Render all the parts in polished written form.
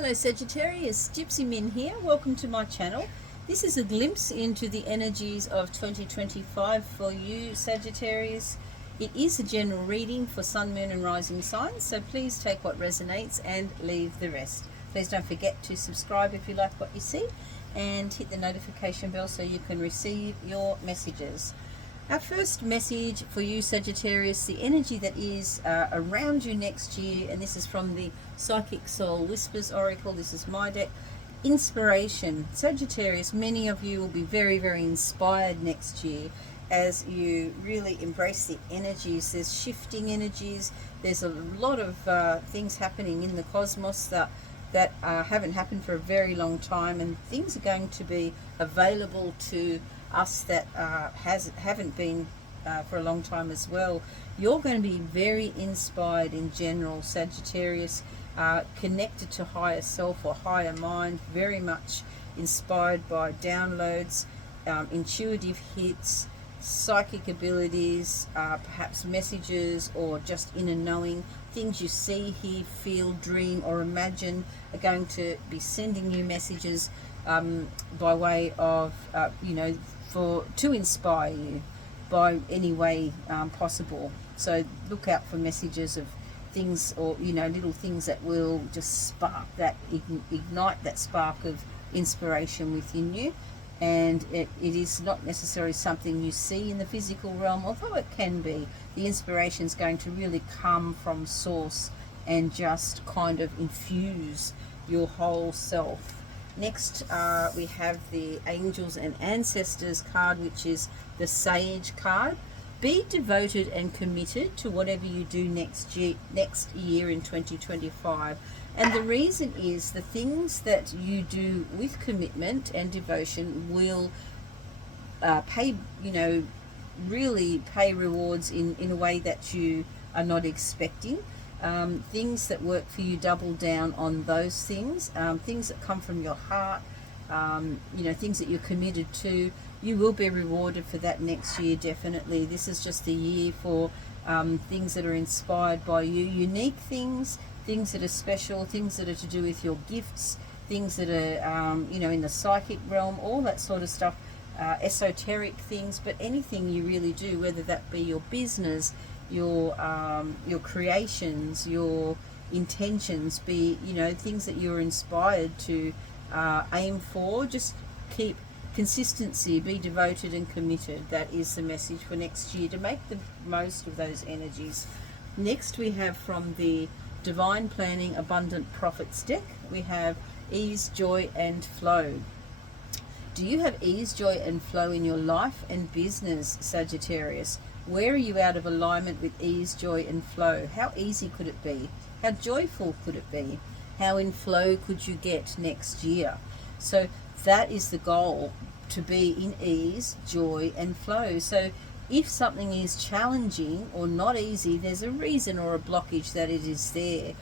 Hello Sagittarius, GypsyMin here. Welcome to my channel. This is a glimpse into the energies of 2025 for you Sagittarius. It is a general reading for Sun, Moon and Rising signs, so please take what resonates and leave the rest. Please don't forget to subscribe if you like what you see and hit the notification bell so you can receive your messages. Our first message for you Sagittarius, the energy that is around you next year, and this is from the Psychic Soul Whispers Oracle. This is my deck. Inspiration. Sagittarius, many of you will be very, very inspired next year as you really embrace the energies. There's shifting energies. There's a lot of things happening in the cosmos that haven't happened for a very long time, and things are going to be available to us that haven't been for a long time as well. You're going to be very inspired in general, Sagittarius, connected to higher self or higher mind, very much inspired by downloads, intuitive hits, psychic abilities, perhaps messages or just inner knowing. Things you see, hear, feel, dream or imagine are going to be sending you messages by way of to inspire you by any way possible. So look out for messages of things or little things that will just spark that, ignite that spark of inspiration within you. And it is not necessarily something you see in the physical realm, although it can be. The inspiration is going to really come from source and just kind of infuse your whole self. Next, we have the Angels and Ancestors card, which is the Sage card. Be devoted and committed to whatever you do next year in 2025. And the reason is the things that you do with commitment and devotion will really pay rewards in a way that you are not expecting. Things that work for you, double down on those things. Things that come from your heart, things that you're committed to, you will be rewarded for that next year, definitely. This is just the year for things that are inspired by you, unique things that are special, things that are to do with your gifts, things that are in the psychic realm, all that sort of stuff, esoteric things, but anything you really do, whether that be your business, your creations, your intentions, be things that you're inspired to aim for. Just keep consistency, be devoted and committed. That is the message for next year, to make the most of those energies. Next, we have from the Divine Planning Abundant Profits deck, we have Ease, Joy and Flow. Do you have ease, joy and flow in your life and business, Sagittarius? Where are you out of alignment with ease, joy and flow? How easy could it be? How joyful could it be? How in flow could you get next year? So that is the goal, to be in ease, joy and flow. So if something is challenging or not easy, there's a reason or a blockage that it is there.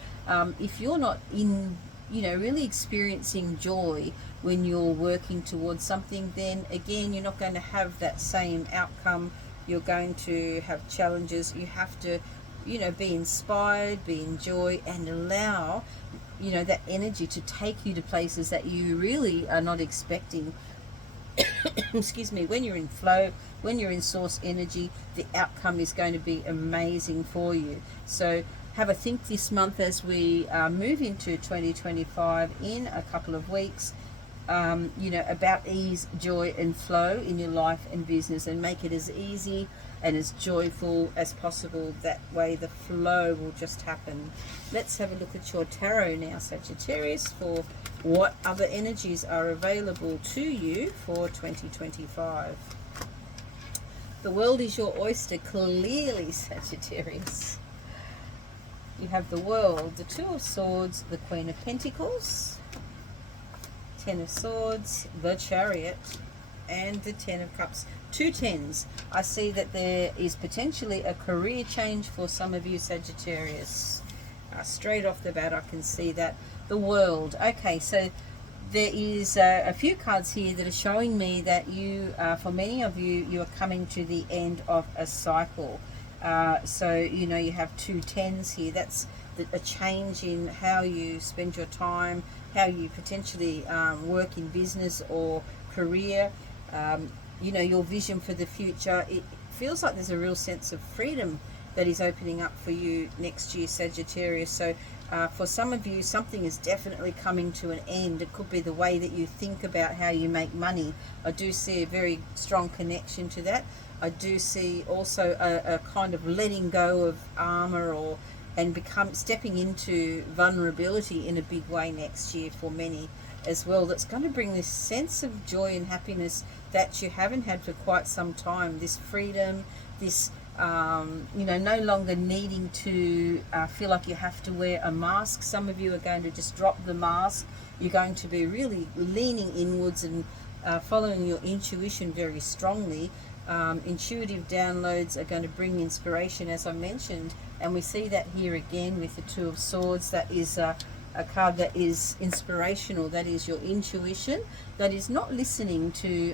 If you're not in really experiencing joy when you're working towards something, then again you're not going to have that same outcome. You're going to have challenges. You have to be inspired, be in joy, and allow that energy to take you to places that you really are not expecting. Excuse me. When you're in flow, when you're in source energy, the outcome is going to be amazing for you. So have a think this month as we move into 2025 in a couple of weeks, about ease, joy and flow in your life and business, and make it as easy and as joyful as possible. That way the flow will just happen. Let's have a look at your tarot now, Sagittarius, for what other energies are available to you for 2025. The world is your oyster, clearly, Sagittarius. You have the World, the Two of Swords, the Queen of Pentacles, Ten of Swords, the Chariot, and the Ten of Cups. Two tens. I see that there is potentially a career change for some of you Sagittarius. Straight off the bat I can see that. The World. Okay, so there is a few cards here that are showing me that you, for many of you, you are coming to the end of a cycle. So you have two tens here. That's a change in how you spend your time, how you potentially work in business or career, you know, your vision for the future. It feels like there's a real sense of freedom that is opening up for you next year, Sagittarius. So for some of you, something is definitely coming to an end. It could be the way that you think about how you make money. I do see a very strong connection to that. I do see also a kind of letting go of armor, or and stepping into vulnerability in a big way next year for many as well. That's going to bring this sense of joy and happiness that you haven't had for quite some time. This freedom, this you know, no longer needing to feel like you have to wear a mask. Some of you are going to just drop the mask. You're going to be really leaning inwards and following your intuition very strongly. Intuitive downloads are going to bring inspiration, as I mentioned, and we see that here again with the Two of Swords. That is a card that is inspirational. That is your intuition. That is not listening to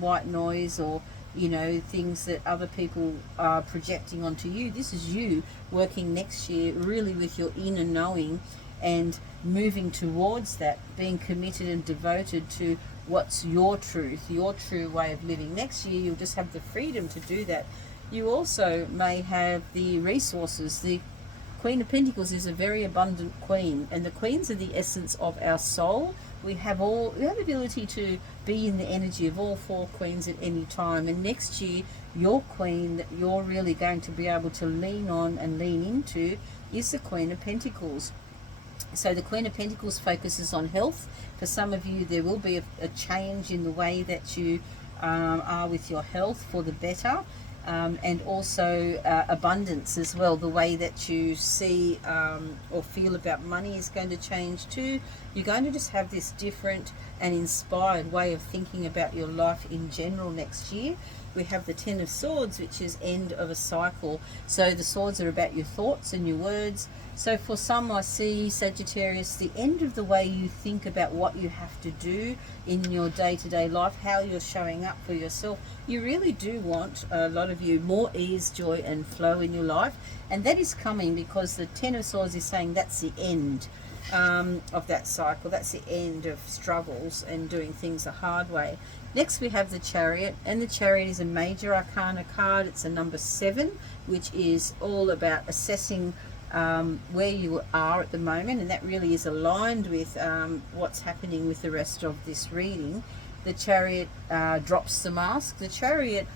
white noise or, you know, things that other people are projecting onto you. This is you working next year really with your inner knowing and moving towards that, being committed and devoted to what's your truth, your true way of living. Next year you'll just have the freedom to do that. You also may have the resources. The Queen of Pentacles is a very abundant queen, and the queens are the essence of our soul. We have the ability to be in the energy of all four queens at any time. And next year, your queen that you're really going to be able to lean on and lean into is the Queen of Pentacles. So the Queen of Pentacles focuses on health. For some of you, there will be a change in the way that you are with your health for the better. And also abundance as well. The way that you see or feel about money is going to change too. You're going to just have this different and inspired way of thinking about your life in general next year. We have the Ten of Swords, which is end of a cycle. So the swords are about your thoughts and your words. So for some, I see, Sagittarius, the end of the way you think about what you have to do in your day-to-day life, how you're showing up for yourself. You really do want, a lot of you, more ease, joy and flow in your life. And that is coming because the Ten of Swords is saying that's the end of that cycle. That's the end of struggles and doing things the hard way. Next we have the Chariot, and the Chariot is a major arcana card. It's a number 7, which is all about assessing where you are at the moment, and that really is aligned with what's happening with the rest of this reading. The Chariot drops the mask. The Chariot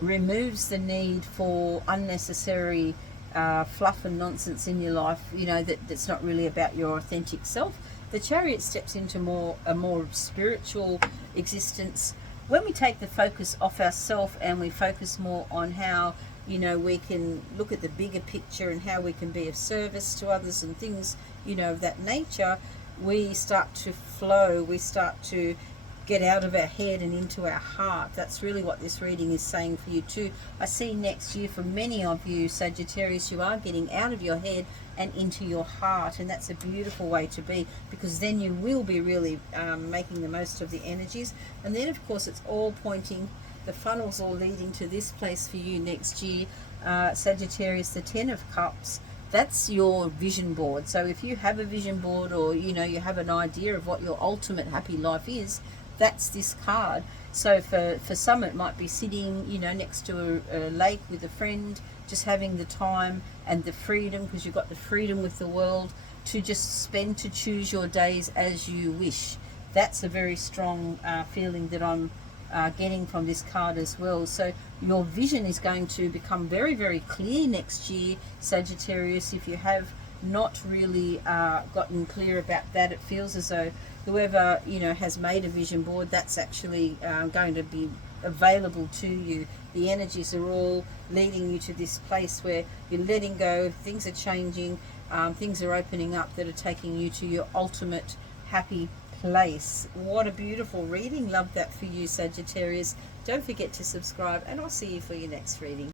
removes the need for unnecessary fluff and nonsense in your life, you know, that's not really about your authentic self. The Chariot steps into a more spiritual existence. When we take the focus off ourselves and we focus more on how, you know, we can look at the bigger picture and how we can be of service to others and things, you know, of that nature, we start to flow, we start to get out of our head and into our heart. That's really what this reading is saying for you too. I see next year for many of you, Sagittarius, you are getting out of your head and into your heart, and that's a beautiful way to be, because then you will be really making the most of the energies. And then of course it's all pointing, the funnel's all leading to this place for you next year, Sagittarius, the Ten of Cups. That's your vision board. So if you have a vision board, or you know, you have an idea of what your ultimate happy life is, that's this card. So for some it might be sitting, you know, next to a lake with a friend, just having the time and the freedom, because you've got the freedom with the world to just spend, to choose your days as you wish. That's a very strong feeling that I'm getting from this card as well. So your vision is going to become very, very clear next year, Sagittarius. If you have not really gotten clear about that, it feels as though whoever, you know, has made a vision board, that's actually going to be available to you. The energies are all leading you to this place where you're letting go, things are changing, things are opening up that are taking you to your ultimate happy place. What a beautiful reading. Love that for you, Sagittarius. Don't forget to subscribe, and I'll see you for your next reading.